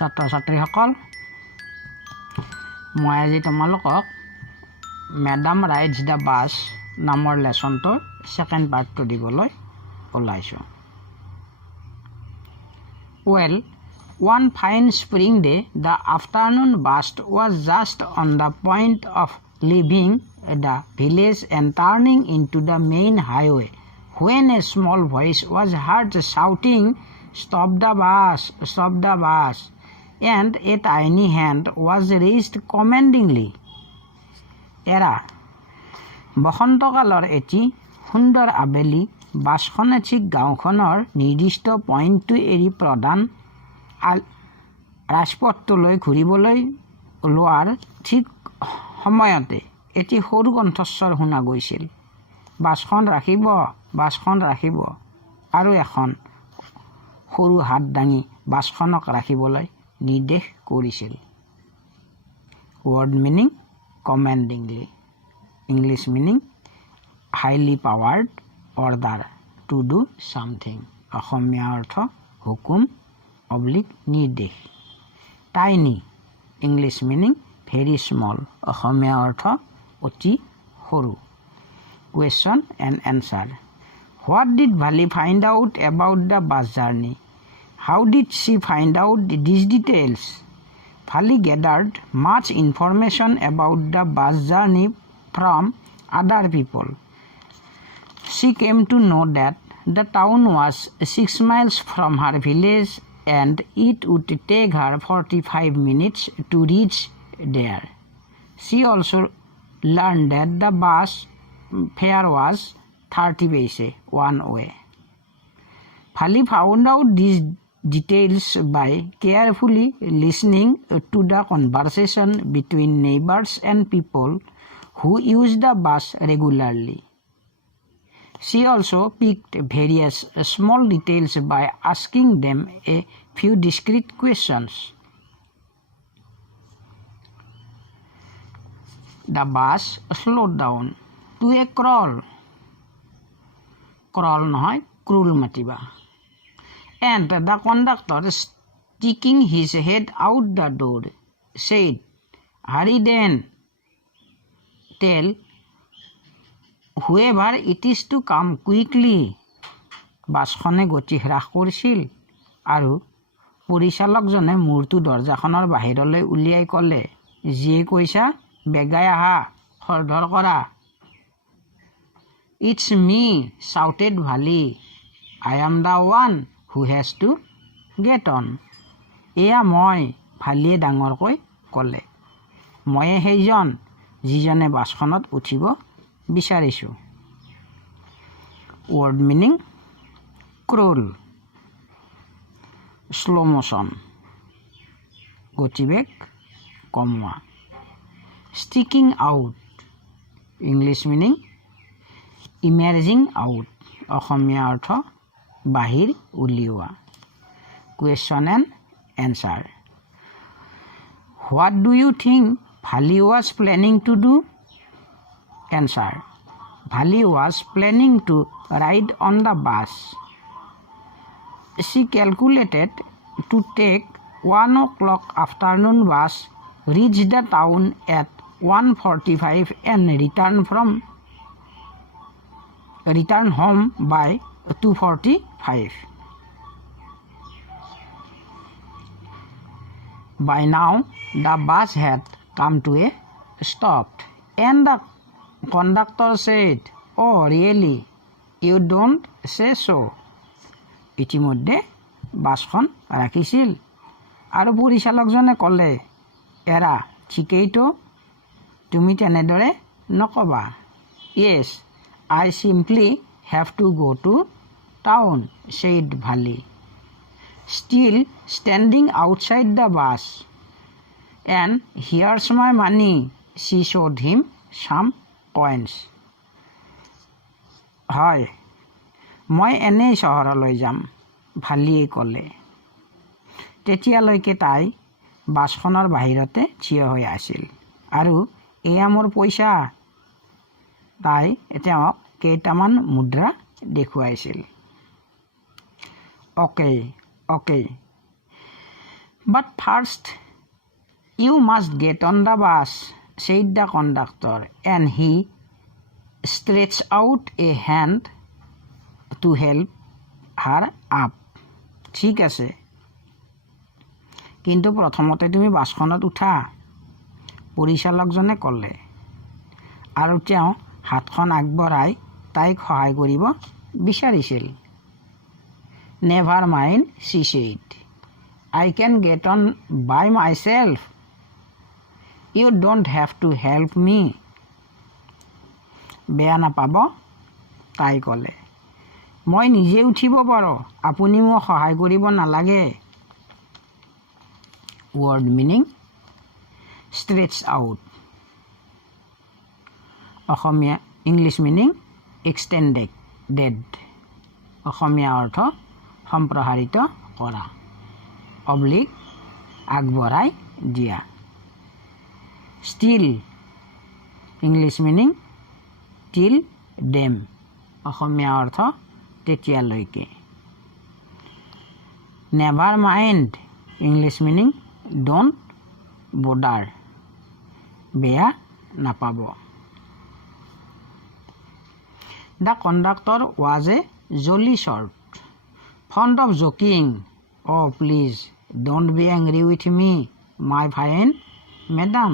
ছাত্ৰ ছাত্ৰীসকল মই আজি তোমালোকক মেডাম ৰাইডছ দ্য বাছ নামৰ লেছনটোৰ ছেকেণ্ড পাৰ্টটো দিবলৈ ওলাইছোঁ। Well, one fine spring day, the afternoon bus was just on the point of leaving the village and turning into the main highway when a small voice was heard shouting, "Stop the bus, stop the bus," and a tiny hand was raised commandingly. এৰা বসন্তকালৰ এটি সুন্দৰ আবেলি বাছখনে ঠিক গাঁওখনৰ নিৰ্দিষ্ট পইণ্টটো এৰি প্ৰধান ৰাজপথটোলৈ ঘূৰিবলৈ লোৱাৰ ঠিক সময়তে এটি সৰু কণ্ঠস্বৰ শুনা গৈছিল, বাছখন ৰাখিব, বাছখন ৰাখিব, আৰু এখন সৰু হাত দাঙি বাছখনক ৰাখিবলৈ নিৰ্দেশ কৰিছিল। Word meaning commandingly, English meaning highly powered order to do something, Asomiya অৰ্থ হুকুম অব্লিক নিৰ্দেশ। Tiny, English meaning very small, Asomiya অৰ্থ অতি সৰু। Question and answer. What did Vali find out about the bus journey? How did she find out this details? Vali gathered much information about the bus journey from other people. She came to know that the town was 6 miles from her village and it would take her 45 minutes to reach there. She also learned that the bus fare was 30 paise one way. Phali found out these details by carefully listening to the conversation between neighbors and people who use the bus regularly. She also picked various small details by asking them a few discreet questions. The bus slowed down to a crawl. Crawl নহয়, crawl মাতিবা. And the conductor, sticking his head out the door, said, "Hurry then, tell whoever it is to come quickly." বাছখনে গতি হ্ৰাস কৰিছিল আৰু পৰিচালকজনে মূৰটো দৰজাখনৰ বাহিৰলৈ উলিয়াই ক'লে, "যিয়ে কৈছা বেগাই আহা, খৰধৰ কৰা." "It's me," shouted Vali. "I am the one who has to get on." এয়া মই, ভালিয়ে ডাঙৰকৈ ক'লে। ময়ে সেইজন যিজনে বাছখনত উঠিব বিচাৰিছোঁ। Word meaning crawl, slow' motion, গতিবেগ কমোৱা। Sticking out, English meaning emerging out, Asomiya অৰ্থ বাহিৰ উলিওৱা। Question and answer. What do you think Vali was planning to do? Answer. Vali was planning to ride on the bus. She calculated to take 1 o'clock afternoon bus, reach the town at 1:45 and return home by 2:45. By now, the bus had come to a stop, and the conductor said, "Oh, really? You don't say so." ইতিমধ্যে বাছখন ৰাখিছিল আৰু পৰিচালকজনে ক'লে, "এৰা, ঠিকেইতো, তুমি তেনেদৰে নক'বা." "Yes, I simply have to go to town," said Vali, still standing outside the bus. "And here's my money." She showed him some coins. হয়, মই এনেই চহৰলৈ যাম, ভালিয়ে ক'লে। তেতিয়ালৈকে তাই বাছখনৰ বাহিৰতে থিয় হৈ আছিল। আৰু এয়া মোৰ পইচা, তাই তেওঁক কেইটামান মুদ্ৰা দেখুৱাইছিল। Okay, But first, you must get on the bus, said the conductor, and he stretched out a hand to help her up. ঠিক আছে, কিন্তু প্ৰথমতে তুমি বাছখনত উঠা, পৰিচালকজনে ক'লে, আৰু তেওঁ হাতখন আগবঢ়াই তাইক সহায় কৰিব বিচাৰিছিল। Never mind, she said. I can get on by myself. You don't have to help me. বেয়া নাপাব, তাই ক'লে। মই নিজে উঠিব পাৰোঁ, আপুনি মোক সহায় কৰিব নালাগে। Word meaning, stretch out. Asomiya English meaning, extended. Asomiya অৰ্থ সম্প্ৰসাৰিত কৰা, অব্লিক আগবঢ়াই দিয়া। Still English meaning, till then. Asomiya অৰ্থ তেতিয়ালৈকে। Never mind English meaning, don't bother, বেয়া নাপাব। The conductor was a jolly sort, fond of joking. Oh, please, don't be angry with me, my fine madam,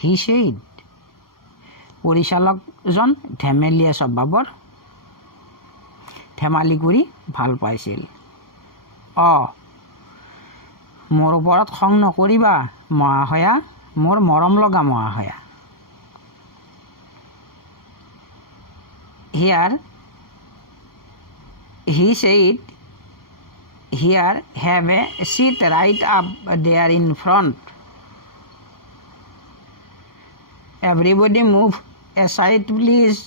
he said. পৰিচালকজন ধেমেলীয়া স্বভাৱৰ, ধেমালি কৰি ভাল পাইছিল। মোৰ ওপৰত খং নকৰিবা মহাশয়া, মোৰ মৰম লগা মহাশয়া। Here, he said, here, have a seat right up there in front. Everybody move aside, please.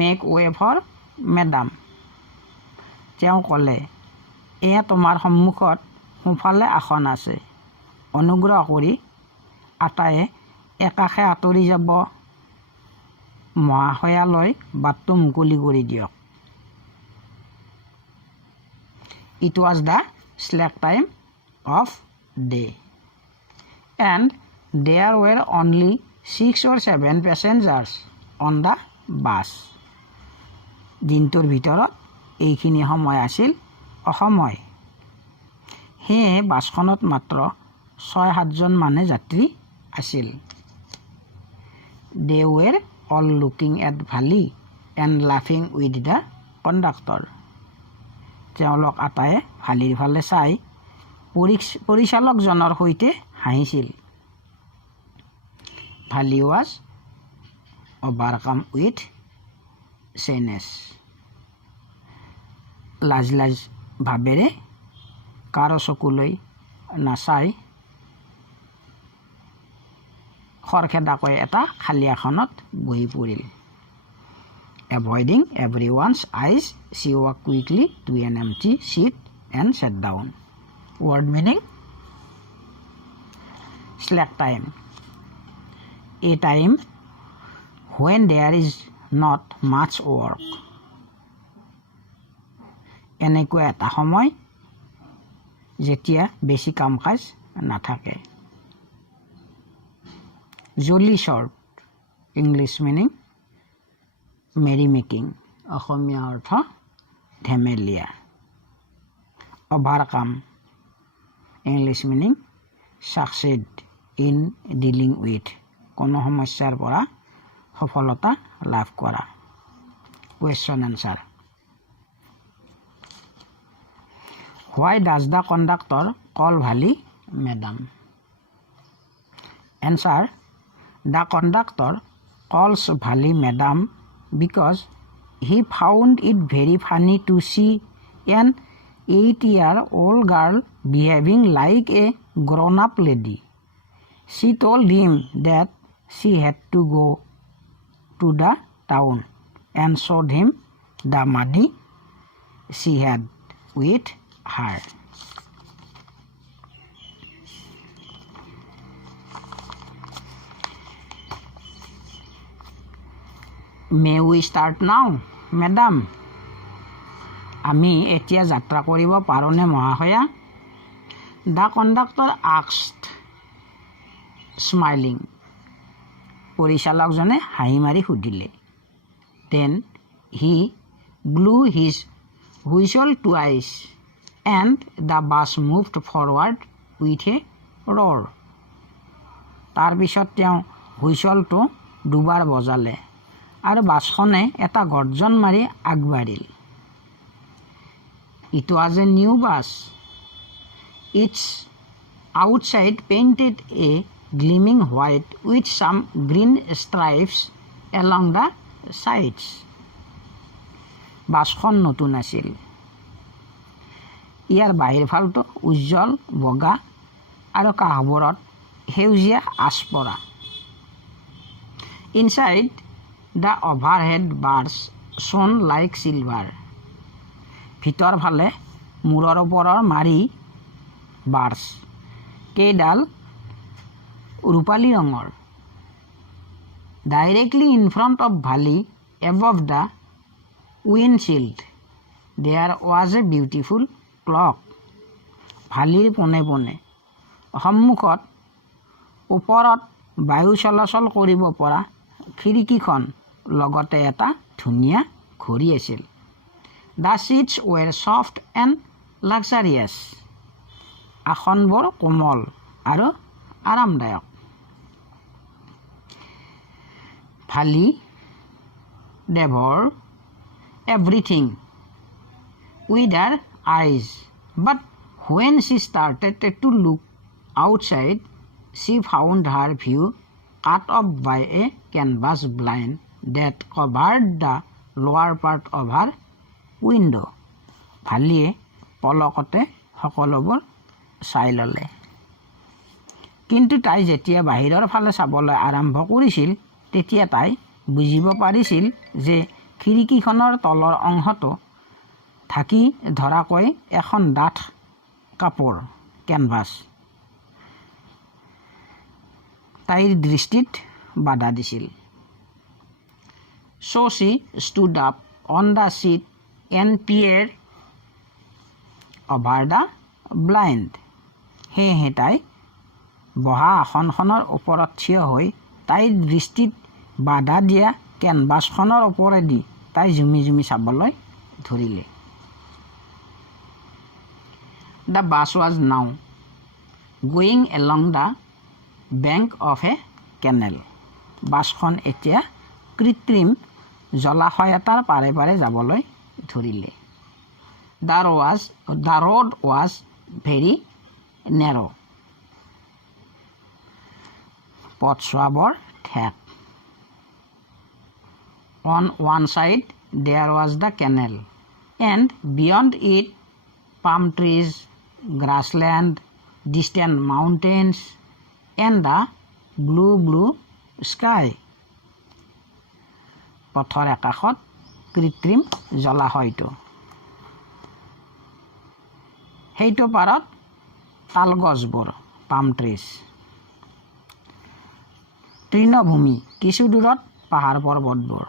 Make way for madam. তেওঁ ক'লে, এয়া তোমাৰ সন্মুখত সোঁফালে আসন আছে, অনুগ্ৰহ কৰি আটায়ে একাষে আঁতৰি যাব, মহাশয়ালৈ বাটটো মুকলি কৰি দিয়ক। It was the slack time of day, and there were only 6 or 7 passengers on the bus. দিনটোৰ ভিতৰত এইখিনি সময় আছিল অসময়, সেয়ে বাছখনত মাত্ৰ 6-7জন মানে যাত্ৰী আছিল। They were all looking at Valley and laughing with the conductor. তেওঁলোক আটায়ে ভালিৰ ফালে চাই পৰিচালকজনৰ সৈতে হাঁহিছিল। Valley was overcome with shyness. লাজ ভাৱেৰে কাৰো চকুলৈ নাচাই খৰখেদাকৈ এটা খালী আসনত বহি পৰিল। Avoiding everyone's eyes, she walked quickly to an empty seat and sat down. Word meaning, slack time, a time when there is not much work. এনেকুৱা এটা সময় যেতিয়া বেছি কাম কাজ নাথাকে। Jolly short English meaning, merry making. Asomiya অৰ্থ ধেমেলীয়া। Overcome English meaning, succeed in dealing with. কোনো সমস্যাৰ পৰা সফলতা লাভ কৰা। Question answer. Why does the conductor call Valley madam? Answer. The conductor calls Valley madam because he found it very funny to see an 8-year-old girl behaving like a grown-up lady. She told him that she had to go to the town and showed him the money she had with her. May we start now, madam? আমি এতিয়া যাত্ৰা কৰিব পাৰোঁনে মহাশয়া? The conductor asked, smiling. পৰিচালকজনে হাঁহি মাৰি সুধিলে. Then he blew his whistle twice and the bus moved forward with a roar. তাৰপিছত তেওঁ হুইচলটো দুবাৰ বজালে আৰু বাছখনে এটা গৰ্জন মাৰি আগবাঢ়িল. It was a new bus. Its outside painted a gleaming white with some green stripes along the sides. বাছখন নতুন আছিল. ইয়াৰ বাহিৰফালটো উজ্জ্বল বগা আৰু কাষবোৰত সেউজীয়া আচপৰা. Inside, the overhead bars shone like silver. ভিতৰ ফালে মূৰৰ ওপৰৰ মাৰি বাৰ্ছ কেইডাল ৰূপালী ৰঙৰ. Directly in front of Valley, above the windshield, there was a beautiful clock. ভালিৰ পোনে পোনে সন্মুখত ওপৰত বায়ু চলাচল কৰিব পৰা খিৰিকীখন লগতে এটা ধুনীয়া ঘড়ী আছিল. The seats were soft and luxurious. আসনবোৰ কোমল আৰু আৰামদায়ক. Valley devoured everything with her eyes, but when she started to look outside, she found her view cut off by a canvas blind that covered the lower part of her window. ভালিয়ে পলকতে সকলোবোৰ চাই ল'লে. কিন্তু তাই যেতিয়া বাহিৰৰ ফালে চাবলৈ আৰম্ভ কৰিছিল তেতিয়া তাই বুজিব পাৰিছিল যে খিৰিকীখনৰ তলৰ অংশটো ঢাকি ধৰাকৈ এখন ডাঠ কাপোৰ কেনভাছ তাইৰ দৃষ্টিত বাধা দিছিল. So she stood up on the seat and peered over the blind. সেয়েহে তাই বহা আসনখনৰ ওপৰত থিয় হৈ তাইৰ দৃষ্টিত বাধা দিয়া কেনভাছখনৰ ওপৰেদি তাই জুমি জুমি চাবলৈ ধৰিলে. The bus was now going along the bank of a canal. বাছখন এতিয়া কৃত্ৰিম জলাশয় এটাৰ পাৰে পাৰে যাবলৈ ধৰিলে. The road was very narrow. পথছোৱা বৰ ঠেক. On one side there was the canal, and beyond it palm trees, grassland, distant mountains, and the blue sky. পথৰ একাষত কৃত্ৰিম জলাশয়টো. সেইটো পাৰত তাল গছবোৰ পাম ট্ৰিজ. তৃণভূমি কিছু দূৰত পাহাৰ পৰ্বতবোৰ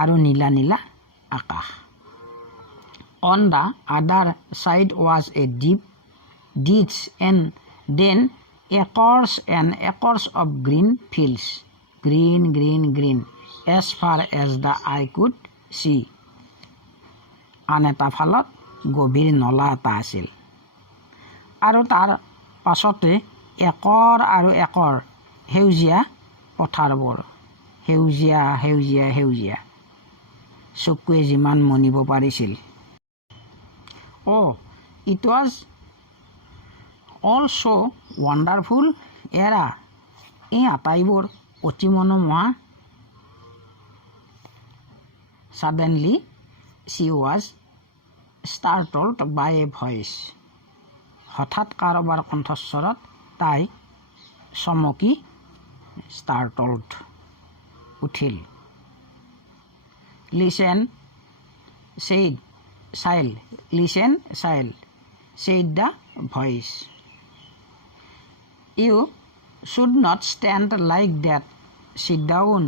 আৰু নীলা নীলা আকাশ. On the other side was a deep ditch and then acres and acres of green fields. Green as far as the eye could see. আন এটা ফালত গভীৰ নলা এটা আছিল আৰু তাৰ পাছতে একৰ আৰু একৰ সেউজীয়া পথাৰবোৰ. সেউজীয়া চকুৱে যিমান মনিব পাৰিছিল. Oh, it was all so wonderful era. এই আটাইবোৰ অতি মনোমোহা. Suddenly she was startled by a voice. হঠাৎ কাৰোবাৰ কণ্ঠস্বৰত তাই চমকি startled উঠিল. Listen, child, said the voice. You should not stand like that. Sit down.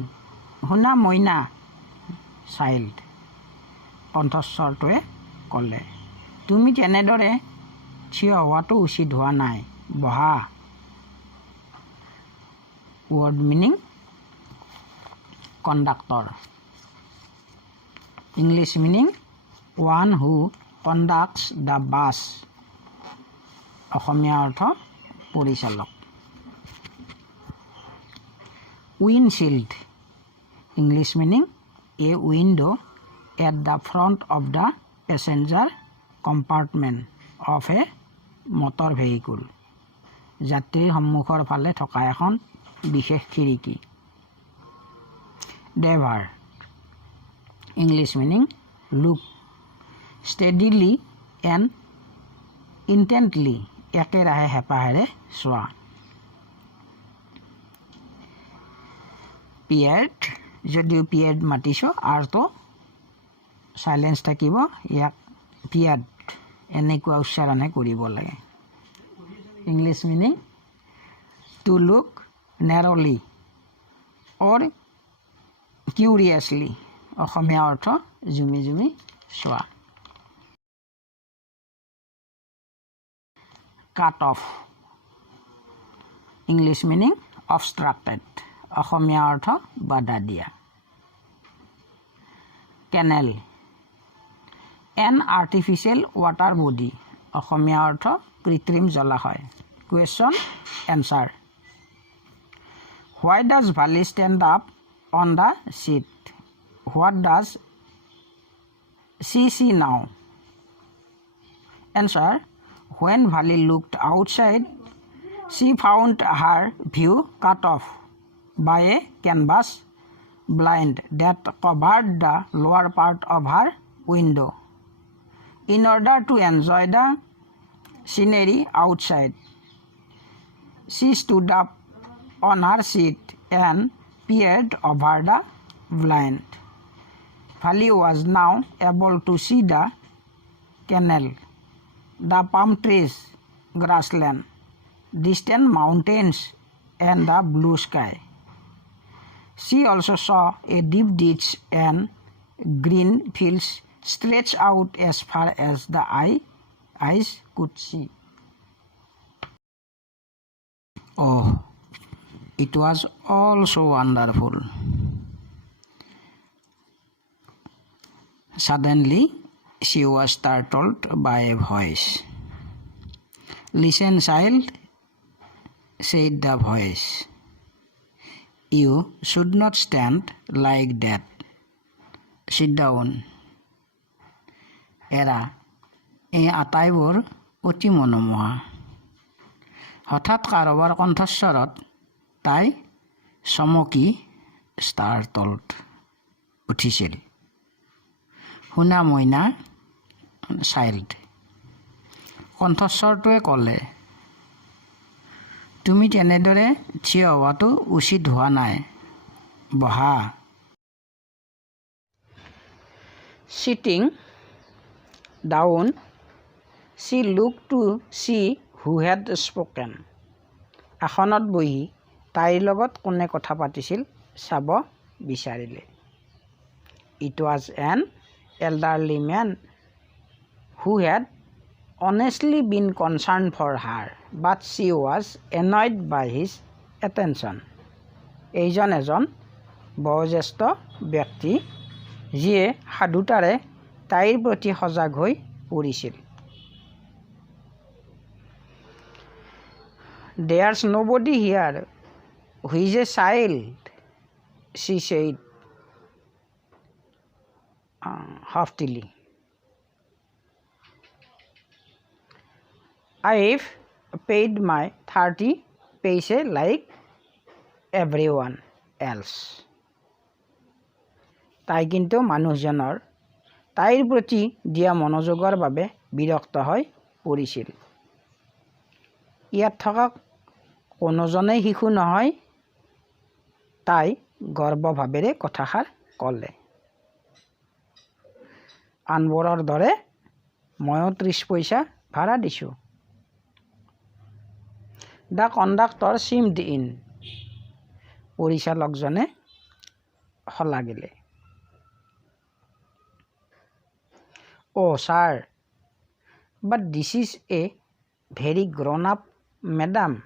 শুনা মইনা, child, কণ্ঠস্বৰটোৱে ক'লে. তুমি তেনেদৰে থিয় হোৱাটো উচিত হোৱা নাই বহা word meaning conductor English meaning one who conducts the bus অসমীয়া অৰ্থ পৰিচালক windshield English meaning a window at the front of the passenger compartment of a motor vehicle যাত্ৰীৰ সন্মুখৰ ফালে থকা এখন বিশেষ খিৰিকী Devar English meaning look steadily and intently একেৰাহে হেঁপাহেৰে চোৱা Period যদিও period মাতিছো আৰটো সাইলেন্স থাকিব ইয়াক period এনেকুৱা উচ্চাৰণে কৰিব লাগে English meaning to look narrowly or curiously অসমীয়া অৰ্থ জুমি জুমি চোৱা cut off English meaning obstructed অসমীয়া অৰ্থ বাধা দিয়া canal an artificial water body অসমীয়া অৰ্থ কৃত্ৰিম জলাশয় question answer Why does Valley stand up on the seat? What does she see now? Answer When Valley looked outside, she found her view cut off by a canvas blind that covered the lower part of her window. In order to enjoy the scenery outside, she stood up on her seat and peered over the blind. Valley was now able to see the canal, the palm trees, grassland, distant mountains, and the blue sky. She also saw a deep ditch and green fields stretched out as far as the eyes could see. Oh, it was all so wonderful. Suddenly, she was startled by a voice. Listen, child, said the voice. You should not stand like that. Sit down. এৰা এই আটাইবোৰ অতি মনোমোহা হঠাৎ কাৰোবাৰ কণ্ঠস্বৰত তাই চমকি startled উঠিছিল শুনা মইনা চাইল্ড কণ্ঠস্বৰটোৱে ক'লে তুমি তেনেদৰে থিয় হোৱাটো উচিত হোৱা নাই বহা Sitting down, she looked to see who had spoken. আসনত বহি তাইৰ লগত কোনে কথা পাতিছিল চাব বিচাৰিলে It was an elderly man who had honestly been concerned for her, but she was annoyed by his attention. এইজন এজন বয়োজ্যেষ্ঠ ব্যক্তি যিয়ে সাধুতাৰে তাইৰ প্ৰতি সজাগ হৈ পৰিছিল There's nobody here who is a child, she said haughtily. I've paid my 30 paise like everyone else. তাই কিন্তু মানুহজনৰ তাইৰ প্ৰতি দিয়া মনোযোগৰ বাবে বিৰক্ত হৈ পৰিছিল ইয়াত থকা কোনোজনেই শিশু নহয় তাই গৰ্বভাৱেৰে কথাষাৰ ক'লে আনবোৰৰ দৰে ময়ো 30 পইচা ভাড়া দিছোঁ The conductor seemed in. পৰিচালকজনে শলাগিলে Oh, sir, but this is a very grown up, madam.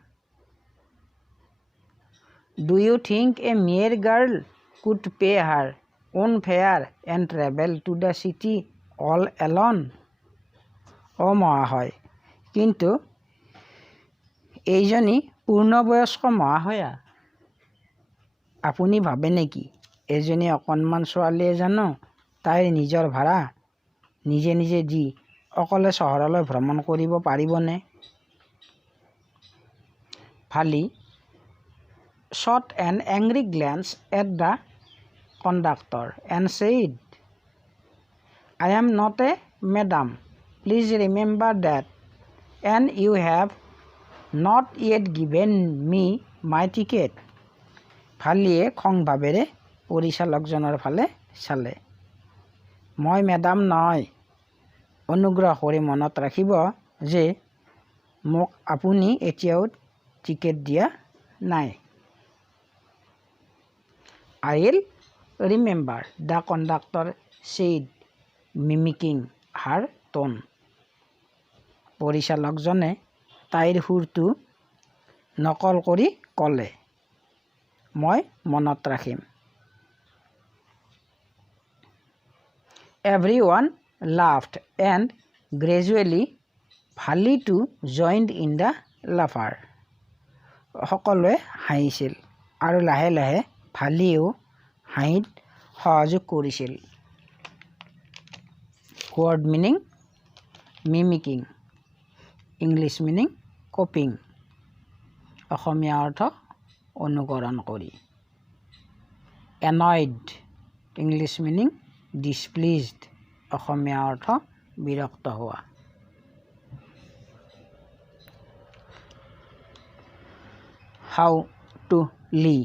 Do you think a mere girl could pay her own fare and travel to the city all alone? মহাশয়, কিন্তু এইজনী পূৰ্ণবয়স্ক মহাশয়া। আপুনি ভাবে নেকি এজনী অকণমান ছোৱালীয়ে জানো তাইৰ নিজৰ ভাড়া নিজে নিজে দি অকলে চহৰলৈ ভ্ৰমণ কৰিব পাৰিবনে? ফালি shot an angry glance at the conductor and said, I am not a madam. Please remember that. And you have not yet given me my ticket. ফালিয়ে খং ভাবেৰে পৰিচালকজনৰ ফালে চালে। মই মেডাম নহয়। অনুগ্ৰহ কৰি মনত ৰাখিব যে মোক আপুনি এতিয়াও টিকেট দিয়া নাই। I'll remember, the conductor said, mimicking her tone. পৰিচালকজনে তাইৰ সুৰটো নকল কৰি ক'লে, মই মনত ৰাখিম। Everyone laughed and gradually Phali too joined in the laughter. সকলোৱে হাঁহিছিল আৰু লাহে লাহে ফালিও হাঁহিত সহযোগ কৰিছিল। Word meaning mimicking, English meaning copying, অসমীয়া অৰ্থ অনুকৰণ কৰি। Annoyed, English meaning displeased, অসমীয়া অৰ্থ বিৰক্ত হোৱা। How to lee,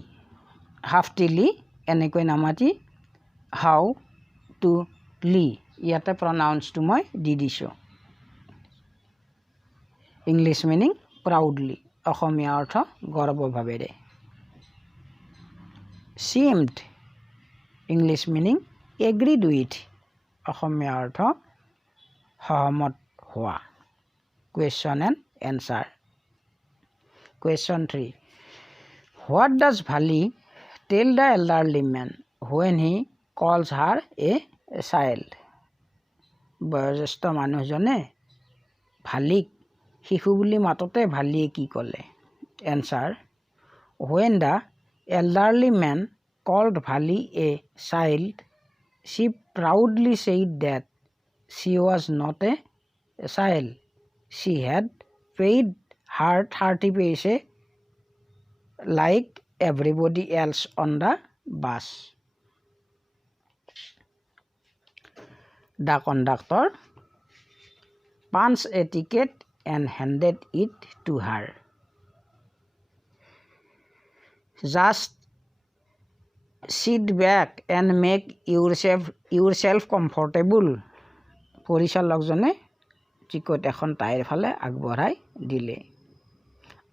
হাফটিলি এনেকৈ নামাতি how to lee, ইয়াতে প্ৰনাউন্সটো মই দি দিছোঁ। ইংলিছ মিনিং প্ৰাউডলি, অসমীয়া অৰ্থ গৰ্বভাৱেৰে। Seemed, ইংলিছ মিনিং এগ্ৰিড উইথ, অসমীয়া অৰ্থ সহমত হোৱা। Question and answer. Question 3. What does Phali tell the elderly man when he calls her a child? বয়োজ্যেষ্ঠ মানুহজনে ভালিক শিশু বুলি মাততে ভালিয়ে কি ক'লে? Answer. When the elderly man called Phali a child, she proudly said that she was not a child. She had paid her 30 paise like everybody else on the bus. The conductor punched a ticket and handed it to her. Just sit back and make yourself comfortable. পৰিচালকজনে ticket এখন তাইৰ ফালে আগবঢ়াই দিলে।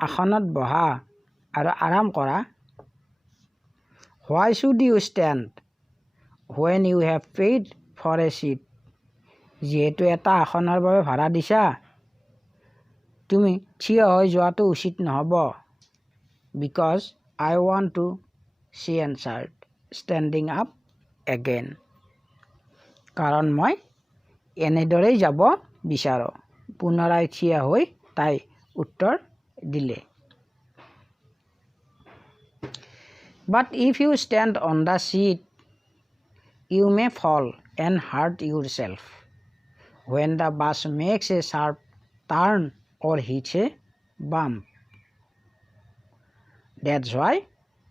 আসনত বহা আৰু আৰাম কৰা। Why should you stand when you have paid for a seat? যিহেতু এটা আসনৰ বাবে ভাড়া দিছা তুমি থিয় হৈ যোৱাটো উচিত নহ'ব। Because I want to, she answered, standing up again. কাৰণ মই এনেদৰেই যাব বিচাৰোঁ। পুনৰাই থিয় হৈ তাই উত্তৰ দিলে। But if you stand on the seat, you may fall and hurt yourself when the bus makes a sharp turn or hits a bump. That's why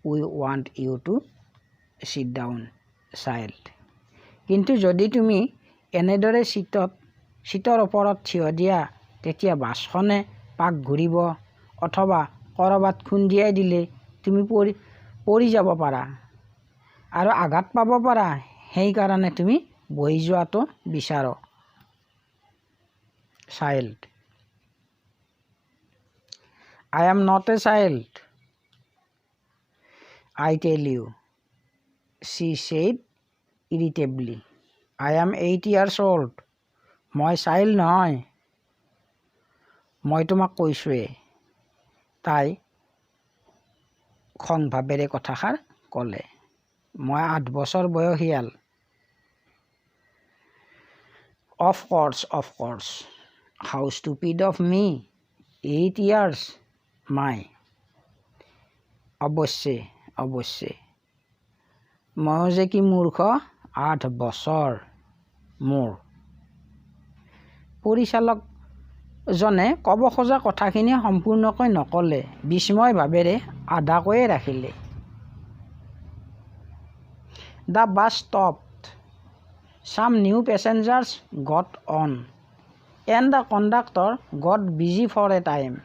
we want you to sit down, child. কিন্তু যদি তুমি এনেদৰে চিটৰ ওপৰত থিয় দিয়া তেতিয়া বাছখনে পাক ঘূৰিব অথবা ক'ৰবাত খুন্দিয়াই দিলে তুমি পৰি যাব পাৰা আৰু আঘাত পাব পাৰা। সেইকাৰণে তুমি বহি যোৱাটো বিচাৰো। Child. I am not a child, I tell you, she said irritably. I am 8 years old. মই চাইল্ড নহয়, মই তোমাক কৈছোঁৱে, তাই খং ভাৱেৰে কথাষাৰ ক'লে। মই 8 বছৰ বয়সীয়াল। Of course. How stupid of me. 8 years. My. অৱশ্যে। ময়ো যে কি মূৰ্খ, 8 বছৰ মোৰ। পৰিচালকজনে ক'ব খোজা কথাখিনি সম্পূৰ্ণকৈ নক'লে, বিস্ময় ভাৱেৰে আধাকৈয়ে ৰাখিলে। The bus stopped. Some new passengers got on, and the conductor got busy for a time.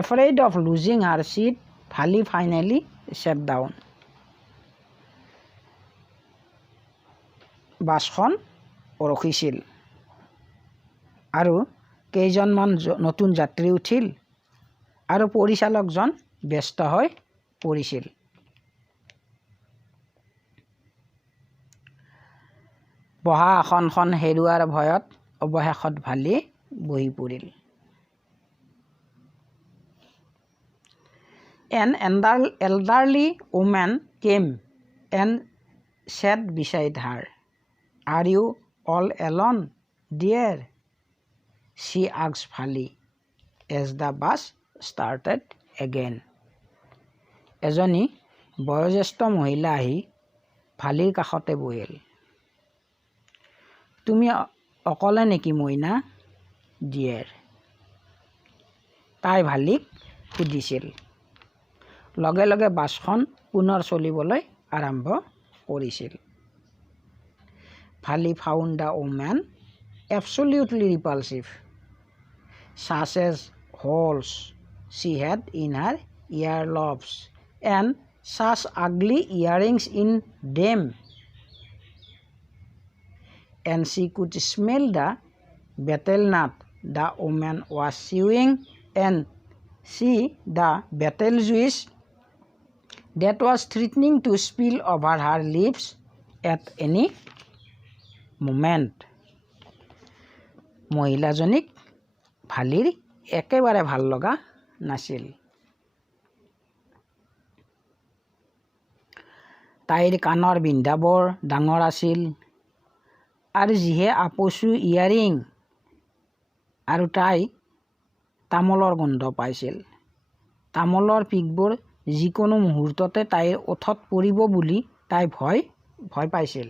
Afraid of losing her seat, Phali finally sat down. বাছখন ৰখিছিল আৰু কেইজনমান নতুন যাত্ৰী উঠিল আৰু পৰিচালকজন ব্যস্ত হৈ পৰিছিল। বহা আসনখন হেৰুৱাৰ ভয়ত অৱশেষত ভালি বহি পৰিল। An elderly woman came and sat beside her. Are you all alone, dear? She asked Phali as the bus started again. এজনী বয়োজ্যেষ্ঠ মহিলা আহি ভালিৰ কাষতে বহিল। তুমি অকলে নেকি মইনা, ডিয়েৰ? তাই ভালিক সুধিছিল। লগে লগে বাছখন পুনৰ চলিবলৈ আৰম্ভ কৰিছিল। Phali found the woman absolutely repulsive, such as holes she had in her earlobes and such ugly earrings in them. And she could smell the betel nut the woman was chewing and see the betel juice that was threatening to spill over her lips at any moment. মহিলাজনীক ভালিৰ একেবাৰে ভাল লগা নাছিল। তাইৰ কাণৰ বিন্ধাবোৰ ডাঙৰ আছিল আৰু যিহে আপচু ইয়াৰিং, আৰু তাই তামোলৰ গোন্ধ পাইছিল। তামোলৰ পিকবোৰ যিকোনো মুহূৰ্ততে তাইৰ ওঠত পৰিব বুলি তাই ভয় পাইছিল।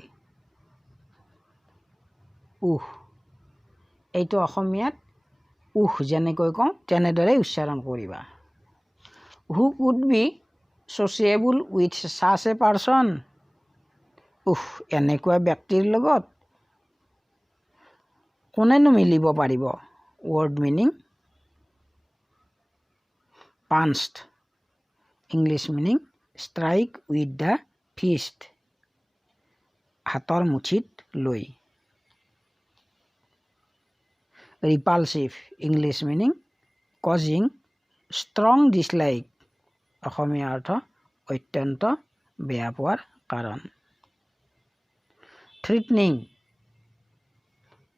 এইটো অসমীয়াত যেনেকৈ কওঁ তেনেদৰে উচ্চাৰণ কৰিবা। Who could be sociable with such a person? এনেকুৱা ব্যক্তিৰ লগত কোনেনো মিলিব পাৰিব? Word meaning punched. English meaning strike with the fist. হাতৰ মুঠিত লৈ। Repulsive. English meaning causing strong dislike. অসমীয়া অৰ্থ অত্যন্ত বেয়া পোৱাৰ কাৰণ। Threatening.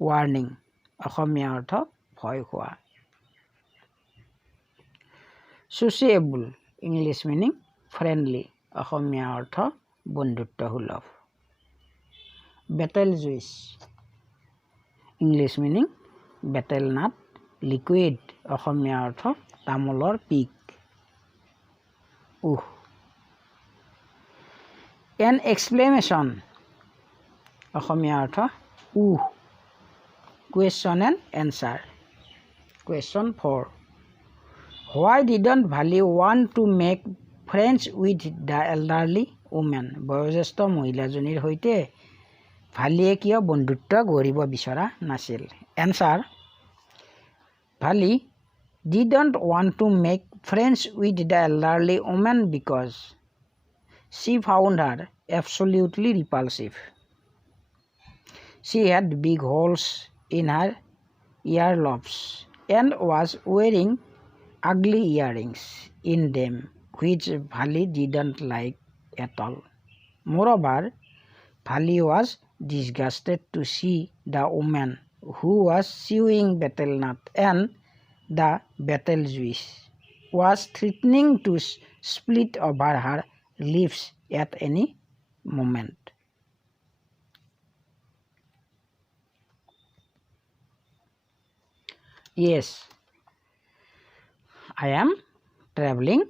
Warning. অসমীয়া অৰ্থ ভয় খোৱা। Sociable. English meaning friendly. অসমীয়া অৰ্থ বন্ধুত্বসুলভ। Betel juice. English meaning betel nut liquid. অসমীয়া অৰ্থ তামোলৰ পিক। An exclamation. অসমীয়া অৰ্থ Question and answer. Question 4. Why didn't Phali want to make friends with the elderly woman? বয়োজ্যেষ্ঠ মহিলাজনীৰ সৈতে ভালিয়ে কিয় বন্ধুত্ব গঢ়িব বিচৰা নাছিল? Answer. Phali didn't want to make friends with the elderly woman because she found her absolutely repulsive. She had big holes in her earlobes and was wearing ugly earrings in them, which Phali didn't like at all. Moreover, Phali was disgusted to see the woman who was chewing betel nut and the battle juice was threatening to split over her lips at any moment. Yes, I am traveling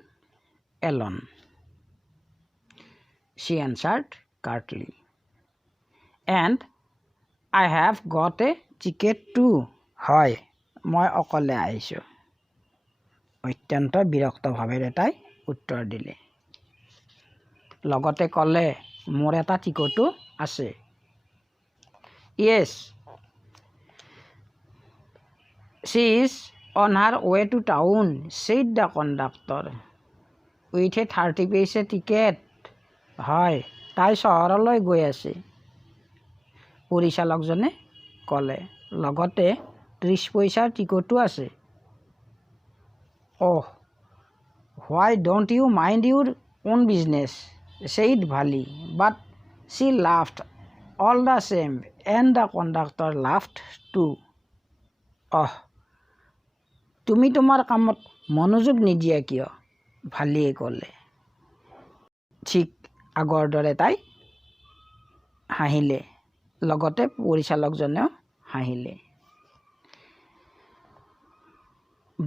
alone, she answered curtly. And I have got a ticket too. হয়, মই অকলে আহিছোঁ। অত্যন্ত বিৰক্তভাৱেৰে তাই উত্তৰ দিলে। লগতে ক'লে, মোৰ এটা টিকটো আছে। Yes, she is on her way to town, said the conductor, with a 30 paise ticket. হয়, তাই চহৰলৈ গৈ আছে, পৰিচালকজনে ক'লে। লগতে 30 পইচাৰ টিকটো আছে। Oh, why don't you mind your own business, said Vali, but she laughed all the same, and the conductor laughed too. Oh, তুমি তোমাৰ কামত মনোযোগ নিদিয়া কিয়? ভালিয়ে ক'লে। ঠিক আগৰ দৰে তাই হাঁহিলে, লগতে পৰিচালকজনেও হাঁহিলে।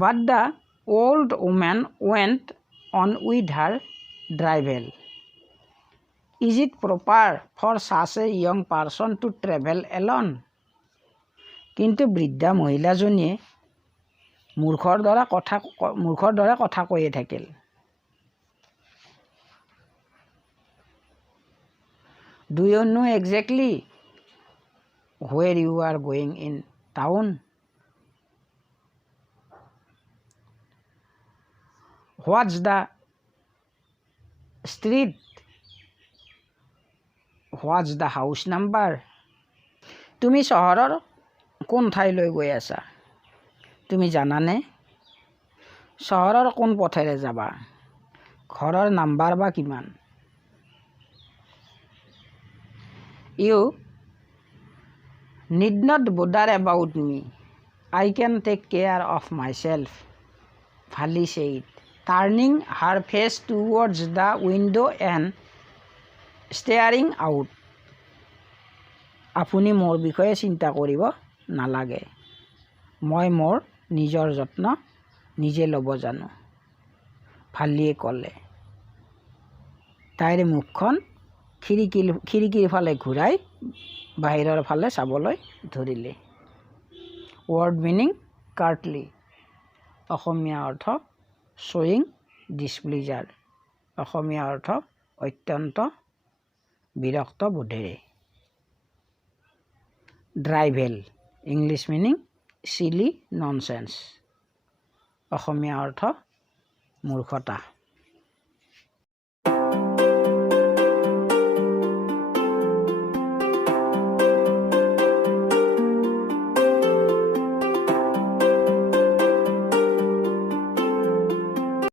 But the old woman went on with her drivel. Is it proper for such a young person to travel alone? কিন্তু বৃদ্ধা মহিলাজনীয়ে মূৰ্খৰ দৰে কথা কৈয়ে থাকিল। Do you know exactly where you are going in town? What's the street? What's the house number? তুমি চহৰৰ কোন ঠাইলৈ গৈ আছা? তুমি জানানে? চহৰৰ কোন পথেৰে যাবা? ঘৰৰ নাম্বাৰ বা কিমান? You need not bother about me. I can take care of myself, Vali said, turning her face towards the window and staring out. আপুনি মোৰ বিষয়ে চিন্তা কৰিব নালাগে। মই মোৰ নিজৰ যত্ন নিজে ল'ব জানো, ভালিয়ে ক'লে। তাইৰ মুখখন খিৰিকীৰ ফালে ঘূৰাই বাহিৰৰ ফালে চাবলৈ ধৰিলে। ৱৰ্ড মিনিং কাৰ্টলি, অসমীয়া অৰ্থ শ্বয়িং ডিছপ্লিজাৰ, অসমীয়া অৰ্থ অত্যন্ত বিৰক্ত বোধেৰে। ড্ৰাইভেল, ইংলিছ মিনিং চিলি ননচেন্স, অসমীয়া অৰ্থ মূৰ্খতা।